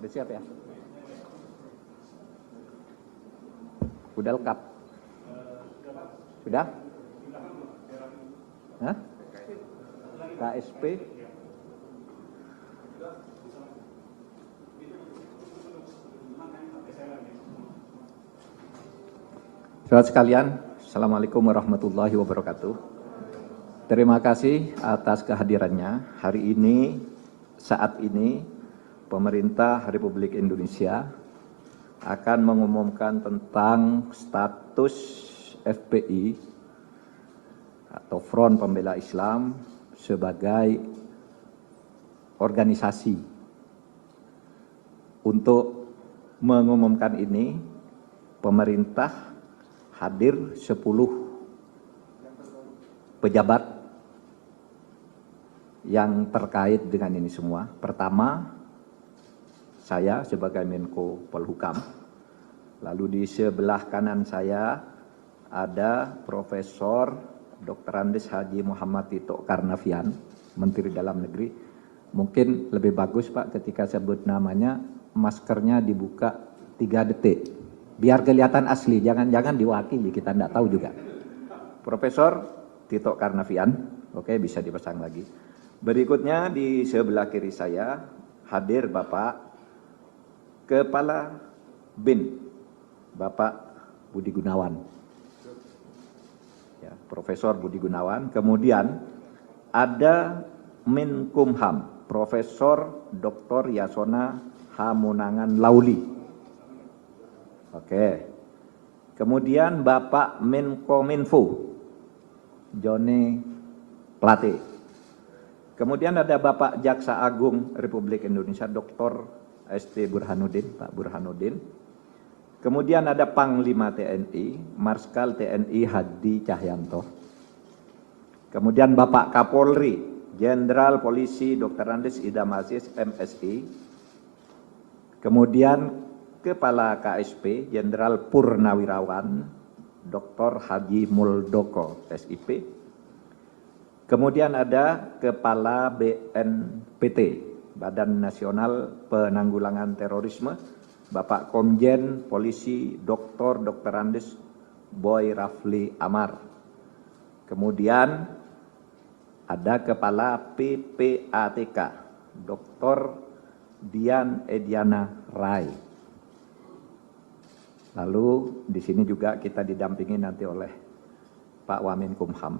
Udah siap ya? Udah lengkap? Sudah? Hah? KSP? Saudara sekalian, Assalamualaikum warahmatullahi wabarakatuh. Terima kasih atas kehadirannya. Hari ini, saat ini, pemerintah Republik Indonesia akan mengumumkan tentang status FPI atau Front Pembela Islam sebagai organisasi. Untuk mengumumkan ini, pemerintah hadir 10 pejabat yang terkait dengan ini semua. Pertama, saya sebagai Menko Polhukam. Lalu di sebelah kanan saya ada Profesor Dr. Andes Haji Muhammad Tito Karnavian, Menteri Dalam Negeri. Mungkin lebih bagus Pak ketika sebut namanya, maskernya dibuka 3 detik. Biar kelihatan asli, jangan diwakili, kita tidak tahu juga. Profesor Tito Karnavian, oke bisa dipasang lagi. Berikutnya di sebelah kiri saya hadir Bapak Kepala BIN, Bapak Budi Gunawan. Ya, Profesor Budi Gunawan. Kemudian ada Menkumham, Profesor Dr. Yasona Hamonangan Lauli. Oke. Kemudian Bapak Menkominfo, Joni Plate. Kemudian ada Bapak Jaksa Agung Republik Indonesia, Dr. ST Burhanuddin, Pak Burhanuddin. Kemudian ada Panglima TNI, Marskal TNI Hadi Cahyanto. Kemudian Bapak Kapolri, Jenderal Polisi Dr. Andes Idham Aziz, MSI. Kemudian Kepala KSP, Jenderal Purnawirawan, Dr. Haji Muldoko, SIP. Kemudian ada Kepala BNPT, Badan Nasional Penanggulangan Terorisme, Bapak Komjen Polisi Dr. Andes Boy Rafli Amar. Kemudian ada Kepala PPATK, Dr. Dian Ediana Rai. Lalu di sini juga kita didampingi nanti oleh Pak Wamenkumham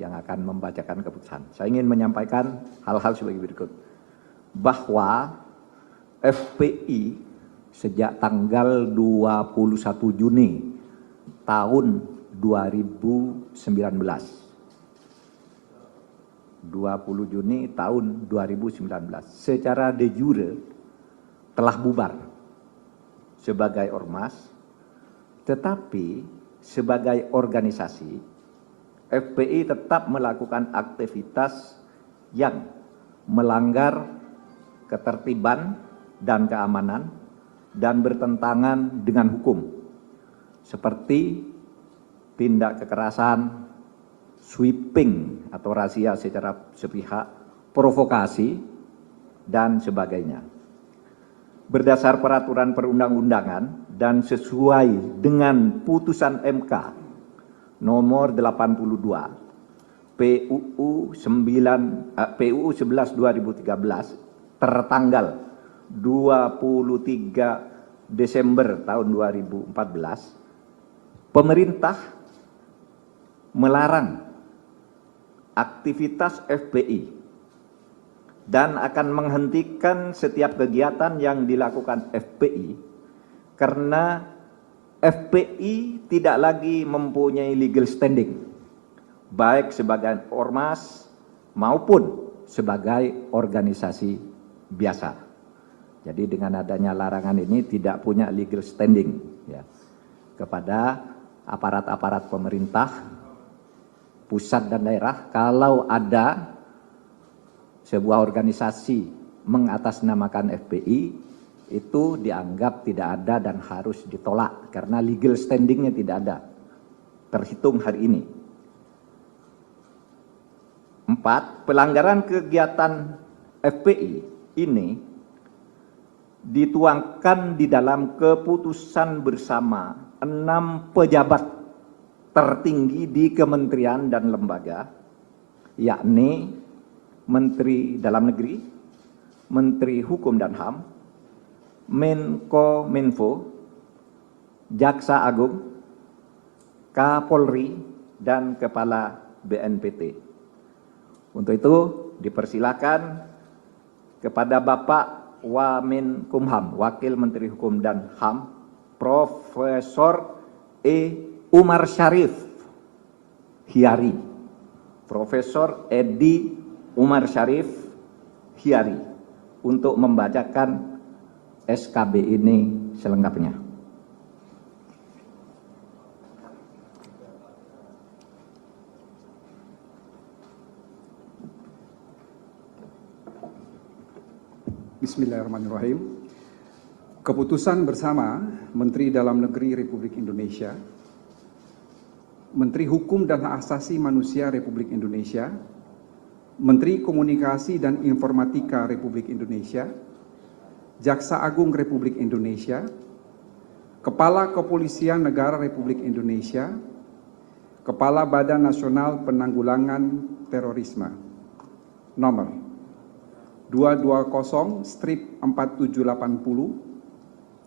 yang akan membacakan keputusan. Saya ingin menyampaikan hal-hal sebagai berikut. Bahwa FPI sejak tanggal 21 Juni tahun 2019. 20 Juni tahun 2019 secara de jure telah bubar sebagai ormas, tetapi sebagai organisasi FPI tetap melakukan aktivitas yang melanggar ketertiban dan keamanan dan bertentangan dengan hukum, seperti tindak kekerasan, sweeping atau razia secara sepihak, provokasi, dan sebagainya. Berdasar peraturan perundang-undangan dan sesuai dengan putusan MK nomor 82 PUU 11/2013 tertanggal 23 Desember tahun 2014, pemerintah melarang aktivitas FPI dan akan menghentikan setiap kegiatan yang dilakukan FPI karena FPI tidak lagi mempunyai legal standing, baik sebagai ormas maupun sebagai organisasi biasa. Jadi dengan adanya larangan ini tidak punya legal standing ya, kepada aparat-aparat pemerintah, pusat dan daerah. Kalau ada sebuah organisasi mengatasnamakan FPI, itu dianggap tidak ada dan harus ditolak karena legal standingnya tidak ada, terhitung hari ini. 4. Pelanggaran kegiatan FPI ini dituangkan di dalam keputusan bersama 6 pejabat tertinggi di kementerian dan lembaga, yakni Menteri Dalam Negeri, Menteri Hukum dan HAM, Menkominfo, Jaksa Agung, Kapolri, dan Kepala BNPT. Untuk itu dipersilakan kepada Bapak Wamenkumham, Wakil Menteri Hukum dan HAM, Profesor Umar Syarif Hiyari, Profesor Edi Umar Syarif Hiyari, untuk membacakan SKB ini selengkapnya. Bismillahirrahmanirrahim. Keputusan bersama Menteri Dalam Negeri Republik Indonesia, Menteri Hukum dan Hak Asasi Manusia Republik Indonesia, Menteri Komunikasi dan Informatika Republik Indonesia, Jaksa Agung Republik Indonesia, Kepala Kepolisian Negara Republik Indonesia, Kepala Badan Nasional Penanggulangan Terorisme, nomor 220/4780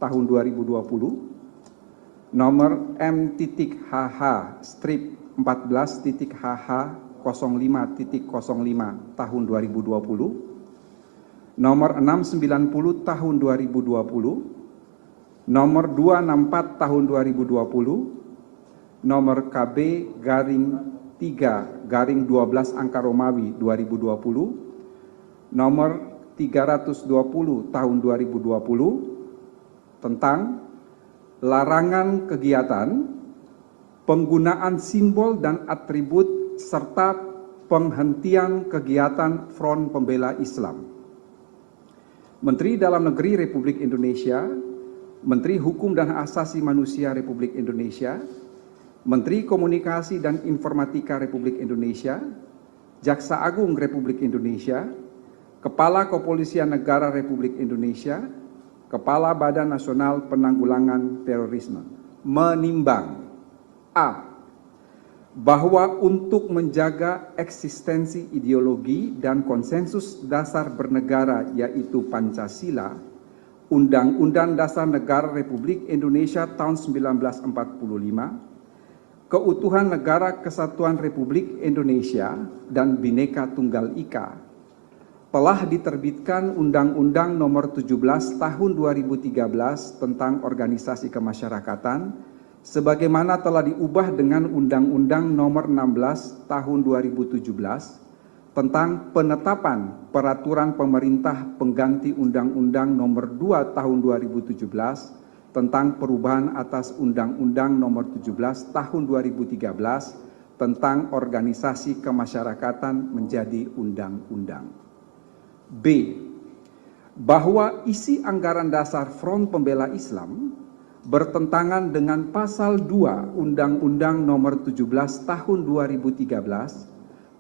tahun 2020, nomor M.HH/14.HH05.05 tahun 2020, nomor 690 tahun 2020, nomor 264 tahun 2020, nomor KB-3/12 angka Romawi 2020, nomor 320 tahun 2020 tentang larangan kegiatan, penggunaan simbol dan atribut serta penghentian kegiatan Front Pembela Islam. Menteri Dalam Negeri Republik Indonesia, Menteri Hukum dan Hak Asasi Manusia Republik Indonesia, Menteri Komunikasi dan Informatika Republik Indonesia, Jaksa Agung Republik Indonesia, Kepala Kepolisian Negara Republik Indonesia, Kepala Badan Nasional Penanggulangan Terorisme, menimbang A. Bahwa untuk menjaga eksistensi ideologi dan konsensus dasar bernegara yaitu Pancasila, Undang-Undang Dasar Negara Republik Indonesia tahun 1945, keutuhan Negara Kesatuan Republik Indonesia dan Bhinneka Tunggal Ika, telah diterbitkan Undang-Undang Nomor 17 Tahun 2013 tentang Organisasi Kemasyarakatan, sebagaimana telah diubah dengan Undang-Undang Nomor 16 Tahun 2017 tentang penetapan Peraturan Pemerintah Pengganti Undang-Undang Nomor 2 Tahun 2017 tentang perubahan atas Undang-Undang Nomor 17 Tahun 2013 tentang Organisasi Kemasyarakatan menjadi undang-undang. B. Bahwa isi anggaran dasar Front Pembela Islam bertentangan dengan pasal 2 Undang-Undang Nomor 17 Tahun 2013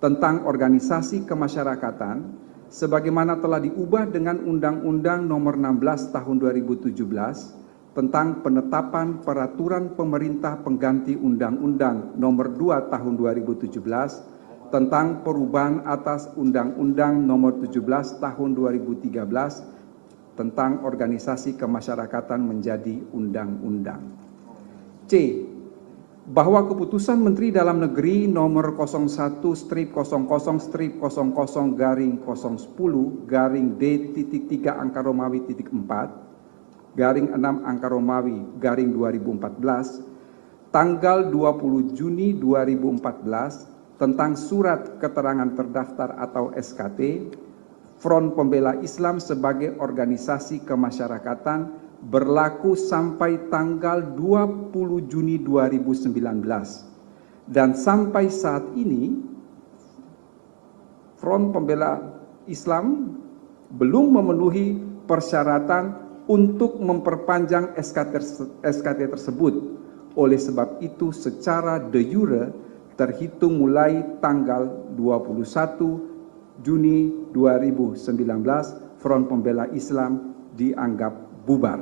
tentang Organisasi Kemasyarakatan sebagaimana telah diubah dengan Undang-Undang Nomor 16 Tahun 2017 tentang penetapan Peraturan Pemerintah Pengganti Undang-Undang Nomor 2 Tahun 2017 tentang perubahan atas Undang-Undang Nomor 17 Tahun 2013 tentang Organisasi Kemasyarakatan menjadi undang-undang. C. Bahwa keputusan Menteri Dalam Negeri Nomor 01/00/010/D.3 angka Romawi .4 garing 6 angka Romawi garing 2014 tanggal 20 Juni 2014 tentang Surat Keterangan Terdaftar atau SKT Front Pembela Islam sebagai organisasi kemasyarakatan berlaku sampai tanggal 20 Juni 2019 dan sampai saat ini Front Pembela Islam belum memenuhi persyaratan untuk memperpanjang SKT tersebut. Oleh sebab itu secara de jure terhitung mulai tanggal 21 Juni 2019, Front Pembela Islam dianggap bubar.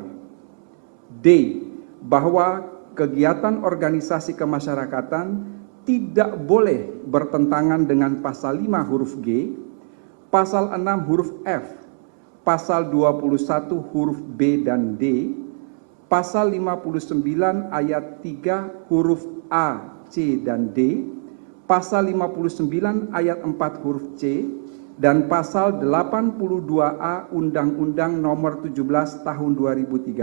D. Bahwa kegiatan organisasi kemasyarakatan tidak boleh bertentangan dengan pasal 5 huruf G, pasal 6 huruf F, pasal 21 huruf B dan D, pasal 59 ayat 3 huruf A, C dan D, pasal 59 ayat 4 huruf C, dan pasal 82A Undang-Undang Nomor 17 Tahun 2013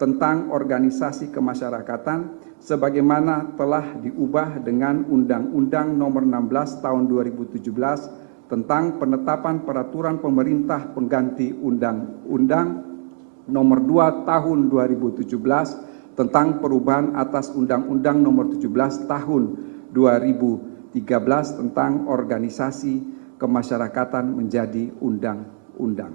tentang organisasi kemasyarakatan sebagaimana telah diubah dengan Undang-Undang Nomor 16 Tahun 2017 tentang penetapan peraturan pemerintah pengganti Undang-Undang Nomor 2 Tahun 2017 tentang perubahan atas Undang-Undang Nomor 17 Tahun 2013 tentang organisasi kemasyarakatan menjadi undang-undang.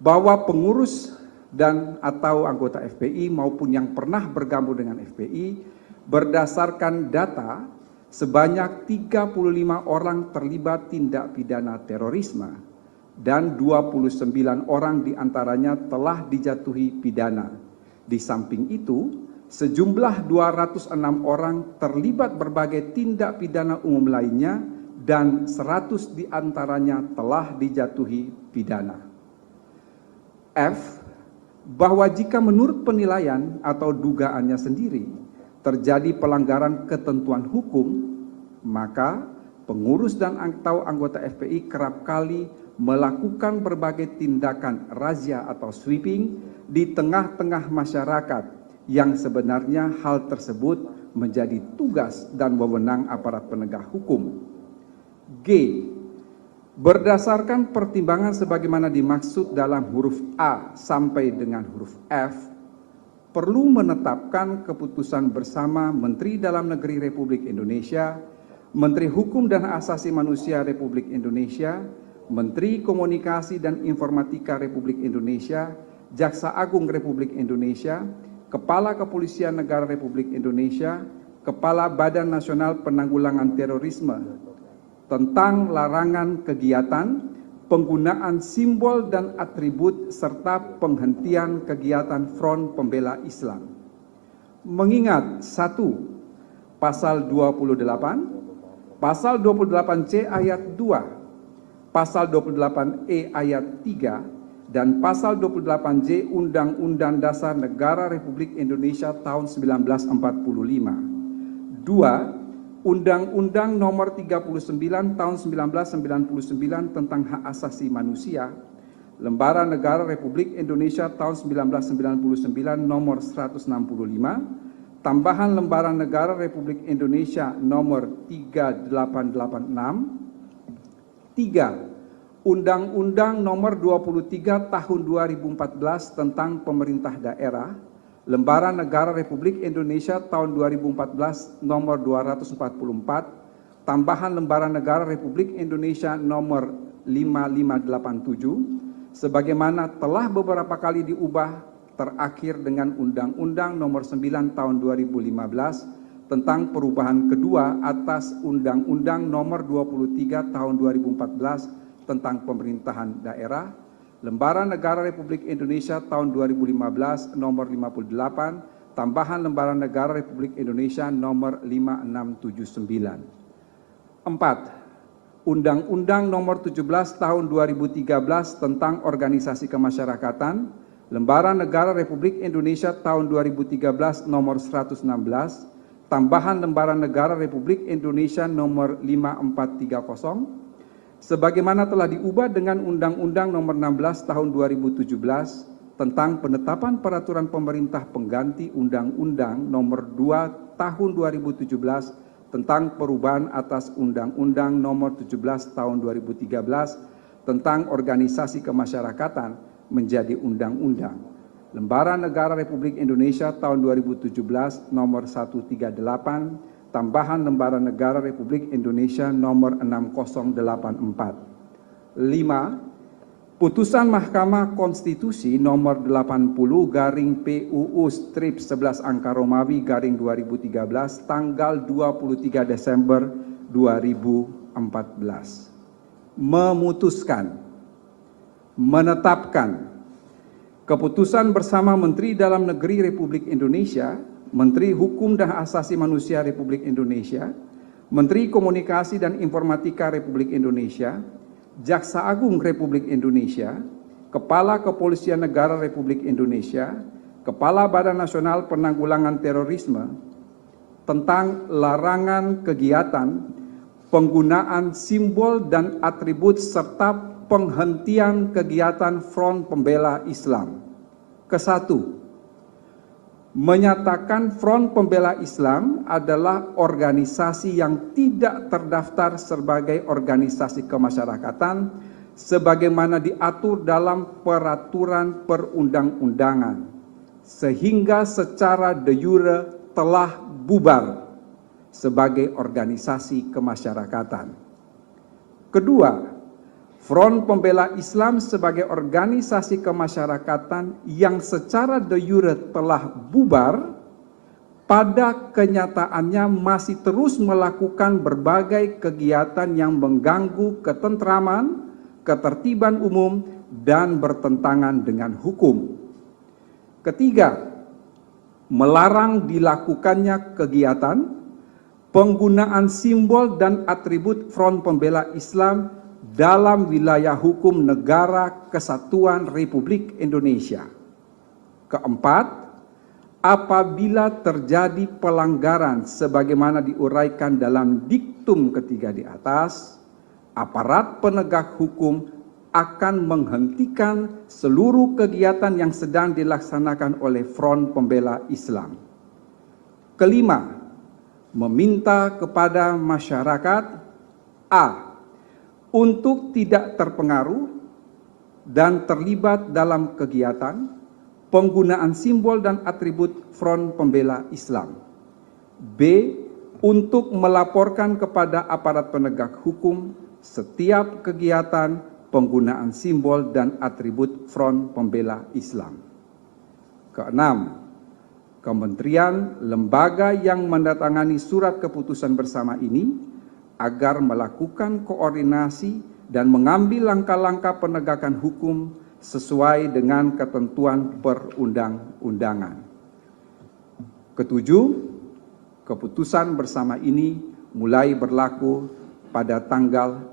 Bahwa pengurus dan atau anggota FPI maupun yang pernah bergabung dengan FPI berdasarkan data sebanyak 35 orang terlibat tindak pidana terorisme dan 29 orang diantaranya telah dijatuhi pidana. Di samping itu, sejumlah 206 orang terlibat berbagai tindak pidana umum lainnya dan 100 diantaranya telah dijatuhi pidana. F. Bahwa jika menurut penilaian atau dugaannya sendiri terjadi pelanggaran ketentuan hukum, maka pengurus dan atau anggota FPI kerap kali melakukan berbagai tindakan razia atau sweeping di tengah-tengah masyarakat yang sebenarnya hal tersebut menjadi tugas dan wewenang aparat penegak hukum. G. Berdasarkan pertimbangan sebagaimana dimaksud dalam huruf A sampai dengan huruf F, perlu menetapkan keputusan bersama Menteri Dalam Negeri Republik Indonesia, Menteri Hukum dan Asasi Manusia Republik Indonesia, Menteri Komunikasi dan Informatika Republik Indonesia, Jaksa Agung Republik Indonesia, Kepala Kepolisian Negara Republik Indonesia, Kepala Badan Nasional Penanggulangan Terorisme, tentang larangan kegiatan, penggunaan simbol dan atribut, serta penghentian kegiatan Front Pembela Islam. Mengingat 1. Pasal 28, Pasal 28C ayat 2, Pasal 28E ayat 3, dan Pasal 28J Undang-Undang Dasar Negara Republik Indonesia tahun 1945. 2. Undang-Undang Nomor 39 Tahun 1999 tentang Hak Asasi Manusia, Lembaran Negara Republik Indonesia tahun 1999 Nomor 165, tambahan Lembaran Negara Republik Indonesia Nomor 3886. 3. Undang-Undang Nomor 23 Tahun 2014 tentang Pemerintah Daerah, Lembaran Negara Republik Indonesia tahun 2014 nomor 244, tambahan Lembaran Negara Republik Indonesia nomor 5587, sebagaimana telah beberapa kali diubah terakhir dengan Undang-Undang Nomor 9 Tahun 2015 tentang perubahan kedua atas Undang-Undang Nomor 23 Tahun 2014 tentang Pemerintahan Daerah, Lembaran Negara Republik Indonesia tahun 2015 nomor 58, tambahan Lembaran Negara Republik Indonesia nomor 5679. 4. Undang-Undang Nomor 17 Tahun 2013 tentang Organisasi Kemasyarakatan, Lembaran Negara Republik Indonesia tahun 2013 nomor 116, tambahan Lembaran Negara Republik Indonesia nomor 5430, sebagaimana telah diubah dengan Undang-Undang Nomor 16 Tahun 2017 tentang penetapan peraturan pemerintah pengganti Undang-Undang Nomor 2 Tahun 2017 tentang perubahan atas Undang-Undang Nomor 17 Tahun 2013 tentang organisasi kemasyarakatan menjadi undang-undang. Lembaran Negara Republik Indonesia tahun 2017 Nomor 138, tambahan Lembaran Negara Republik Indonesia nomor 6084. 5. Putusan Mahkamah Konstitusi nomor 80/PUU/11 tanggal 23 Desember 2014 memutuskan, menetapkan Keputusan bersama Menteri Dalam Negeri Republik Indonesia, Menteri Hukum dan Hak Asasi Manusia Republik Indonesia, Menteri Komunikasi dan Informatika Republik Indonesia, Jaksa Agung Republik Indonesia, Kepala Kepolisian Negara Republik Indonesia, Kepala Badan Nasional Penanggulangan Terorisme tentang larangan kegiatan, penggunaan simbol dan atribut serta penghentian kegiatan Front Pembela Islam. Kesatu, menyatakan Front Pembela Islam adalah organisasi yang tidak terdaftar sebagai organisasi kemasyarakatan sebagaimana diatur dalam peraturan perundang-undangan, sehingga secara de jure telah bubar sebagai organisasi kemasyarakatan. Kedua, Front Pembela Islam sebagai organisasi kemasyarakatan yang secara de jure telah bubar, pada kenyataannya masih terus melakukan berbagai kegiatan yang mengganggu ketentraman, ketertiban umum, dan bertentangan dengan hukum. Ketiga, melarang dilakukannya kegiatan, penggunaan simbol dan atribut Front Pembela Islam dalam wilayah hukum Negara Kesatuan Republik Indonesia. Keempat, apabila terjadi pelanggaran sebagaimana diuraikan dalam diktum ketiga di atas, aparat penegak hukum akan menghentikan seluruh kegiatan yang sedang dilaksanakan oleh Front Pembela Islam. Kelima, meminta kepada masyarakat A, untuk tidak terpengaruh dan terlibat dalam kegiatan penggunaan simbol dan atribut Front Pembela Islam. B, untuk melaporkan kepada aparat penegak hukum setiap kegiatan penggunaan simbol dan atribut Front Pembela Islam. Keenam, kementerian, lembaga yang mendatangani surat keputusan bersama ini agar melakukan koordinasi dan mengambil langkah-langkah penegakan hukum sesuai dengan ketentuan perundang-undangan. Ketujuh, keputusan bersama ini mulai berlaku pada tanggal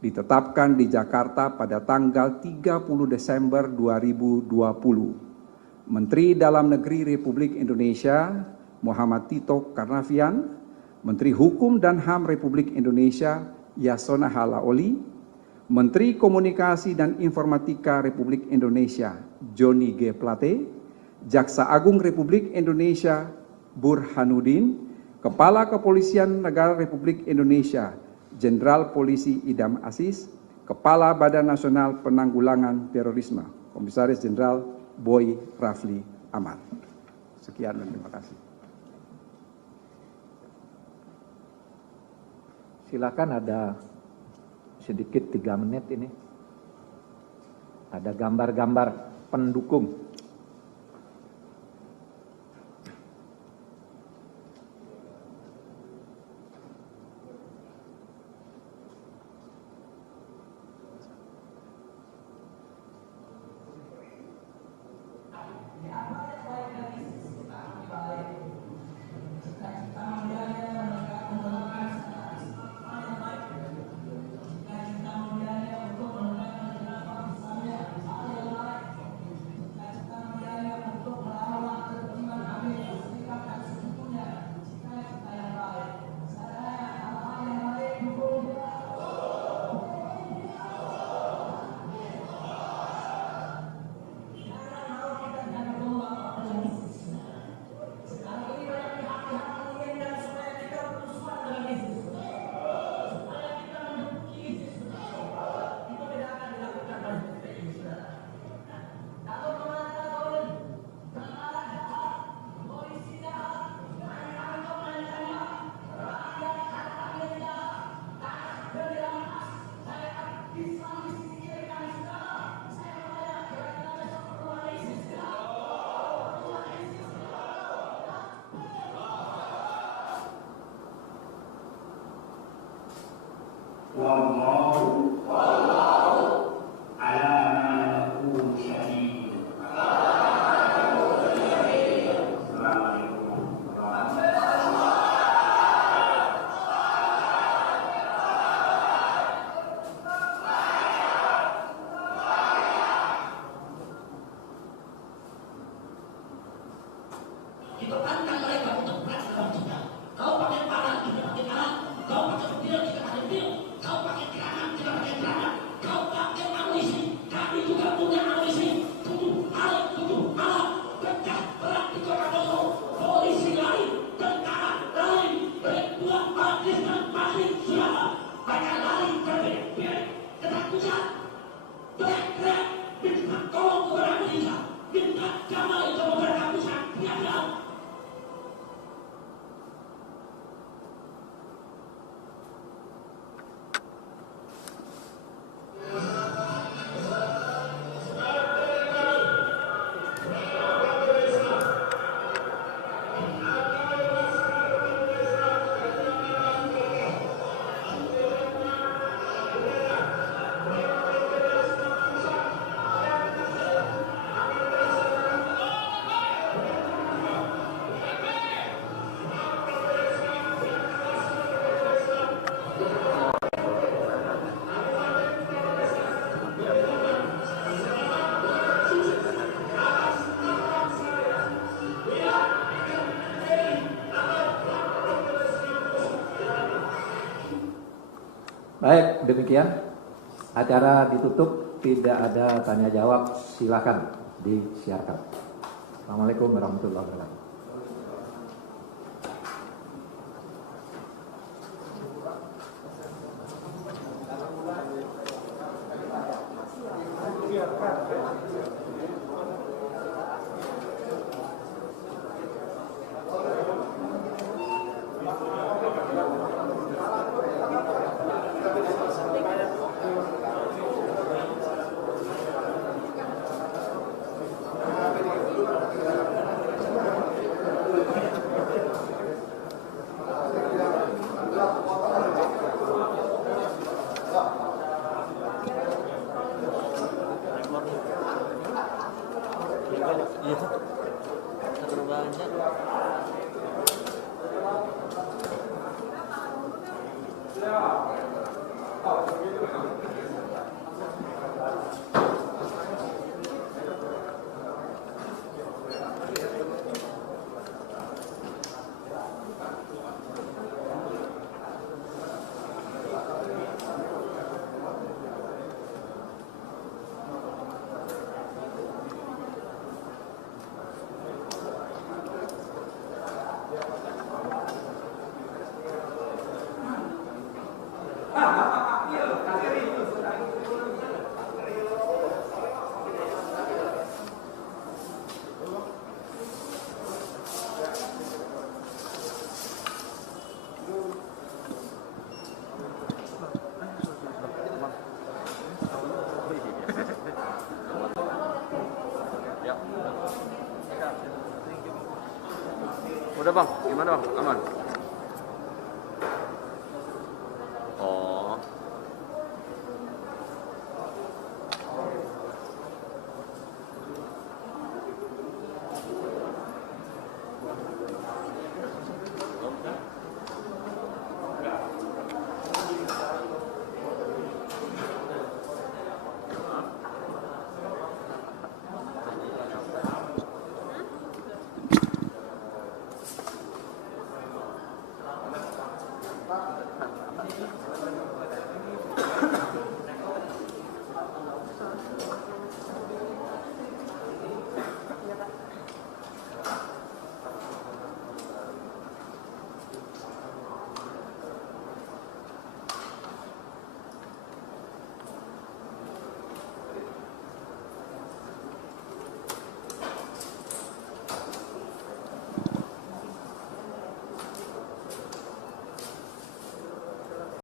ditetapkan di Jakarta pada tanggal 30 Desember 2020. Menteri Dalam Negeri Republik Indonesia Muhammad Tito Karnavian, Menteri Hukum dan HAM Republik Indonesia Yasona Halaoli, Menteri Komunikasi dan Informatika Republik Indonesia Johnny G. Plate, Jaksa Agung Republik Indonesia Burhanuddin, Kepala Kepolisian Negara Republik Indonesia Jenderal Polisi Idam Aziz, Kepala Badan Nasional Penanggulangan Terorisme Komisaris Jenderal Boy Rafli Amar. Sekian dan terima kasih. Silakan, ada sedikit 3 menit ini. Ada gambar-gambar pendukung. Baik, demikian acara ditutup, tidak ada tanya jawab, silakan disiarkan. Assalamualaikum warahmatullahi wabarakatuh. Udah bang, gimana bang? Aman?